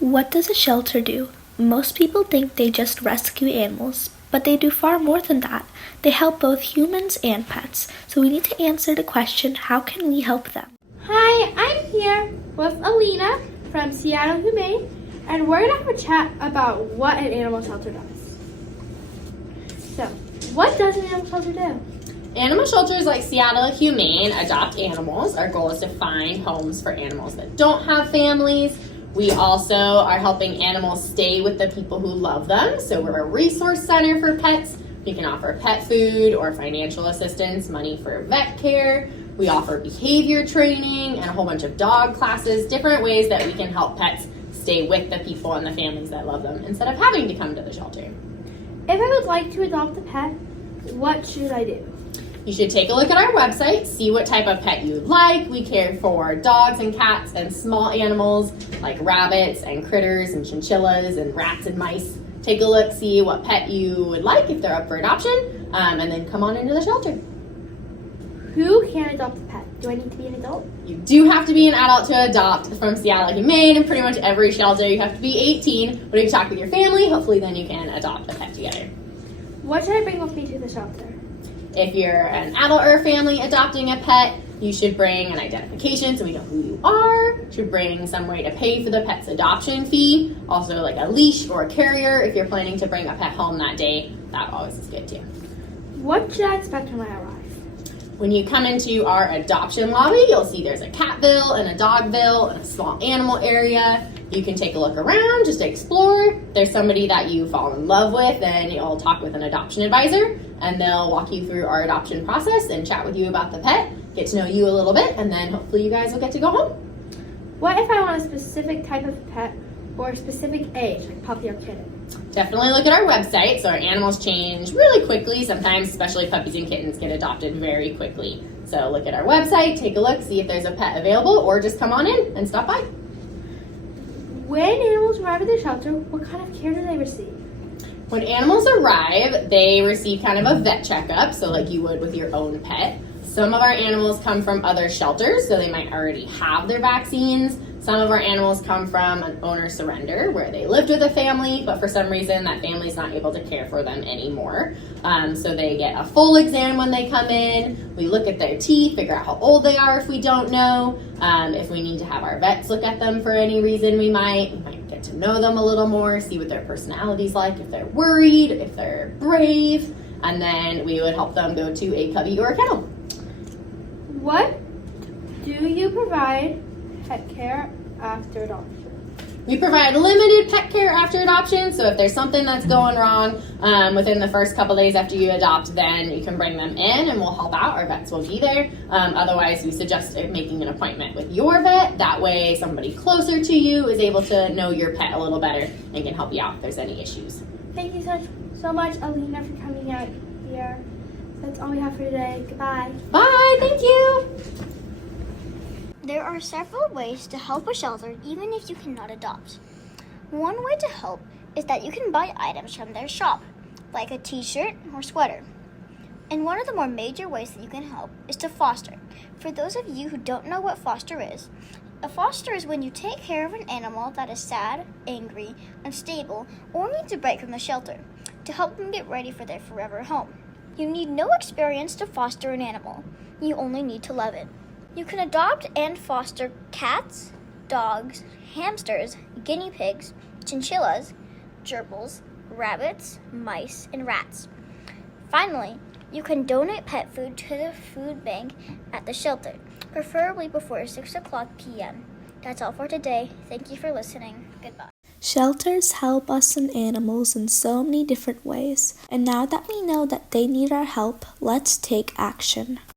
What does a shelter do? Most people think they just rescue animals, but they do far more than that. They help both humans and pets. So we need to answer the question, how can we help them? Hi, I'm here with Alina from Seattle Humane, and we're going to have a chat about what an animal shelter does. So, what does an animal shelter do? Animal shelters like Seattle Humane adopt animals. Our goal is to find homes for animals that don't have families. We also are helping animals stay with the people who love them. So we're a resource center for pets. We can offer pet food or financial assistance, money for vet care. We offer behavior training and a whole bunch of dog classes, different ways that we can help pets stay with the people and the families that love them instead of having to come to the shelter. If I would like to adopt a pet, what should I do? You should take a look at our website, see what type of pet you like. We care for dogs and cats and small animals like rabbits and critters and chinchillas and rats and mice. Take a look, see what pet you would like if they're up for adoption, and then come on into the shelter. Who can adopt a pet? Do I need to be an adult? You do have to be an adult to adopt from Seattle Humane, and pretty much every shelter you have to be 18. But if you talk with your family, hopefully then you can adopt a pet together. What should I bring with me to the shelter? If you're an adult or a family adopting a pet, you should bring an identification so we know who you are. You should bring some way to pay for the pet's adoption fee. Also like a leash or a carrier if you're planning to bring a pet home that day. That always is good too. What should I expect when I arrive? When you come into our adoption lobby, you'll see there's a catville and a dogville and a small animal area. You can take a look around, just explore. If there's somebody that you fall in love with, then you'll talk with an adoption advisor and they'll walk you through our adoption process and chat with you about the pet, get to know you a little bit, and then hopefully you guys will get to go home. What if I want a specific type of pet or a specific age, like puppy or kitten? Definitely look at our website. So our animals change really quickly. Sometimes, especially puppies and kittens, get adopted very quickly. So look at our website, take a look, see if there's a pet available, or just come on in and stop by. When animals arrive at the shelter, what kind of care do they receive? When animals arrive, they receive kind of a vet checkup, so like you would with your own pet. Some of our animals come from other shelters, so they might already have their vaccines. Some of our animals come from an owner surrender where they lived with a family, but for some reason that family's not able to care for them anymore. So they get a full exam when they come in. We look at their teeth, figure out how old they are if we don't know. If we need to have our vets look at them for any reason, we might get to know them a little more, see what their personality's like, if they're worried, if they're brave, and then we would help them go to a cubby or a kennel. What do you provide pet care after adoption? We provide limited pet care after adoption, so if there's something that's going wrong within the first couple days after you adopt, then you can bring them in and we'll help out. Our vets will be there. Otherwise, we suggest making an appointment with your vet. That way, somebody closer to you is able to know your pet a little better and can help you out if there's any issues. Thank you so much, Alina, for coming out here. That's all we have for today. Goodbye. Bye, thank you. There are several ways to help a shelter even if you cannot adopt. One way to help is that you can buy items from their shop, like a t-shirt or sweater. And one of the more major ways that you can help is to foster. For those of you who don't know what foster is, a foster is when you take care of an animal that is sad, angry, unstable, or needs a break from the shelter to help them get ready for their forever home. You need no experience to foster an animal. You only need to love it. You can adopt and foster cats, dogs, hamsters, guinea pigs, chinchillas, gerbils, rabbits, mice, and rats. Finally, you can donate pet food to the food bank at the shelter, preferably before 6:00 p.m. That's all for today. Thank you for listening. Goodbye. Shelters help us and animals in so many different ways. And now that we know that they need our help, let's take action.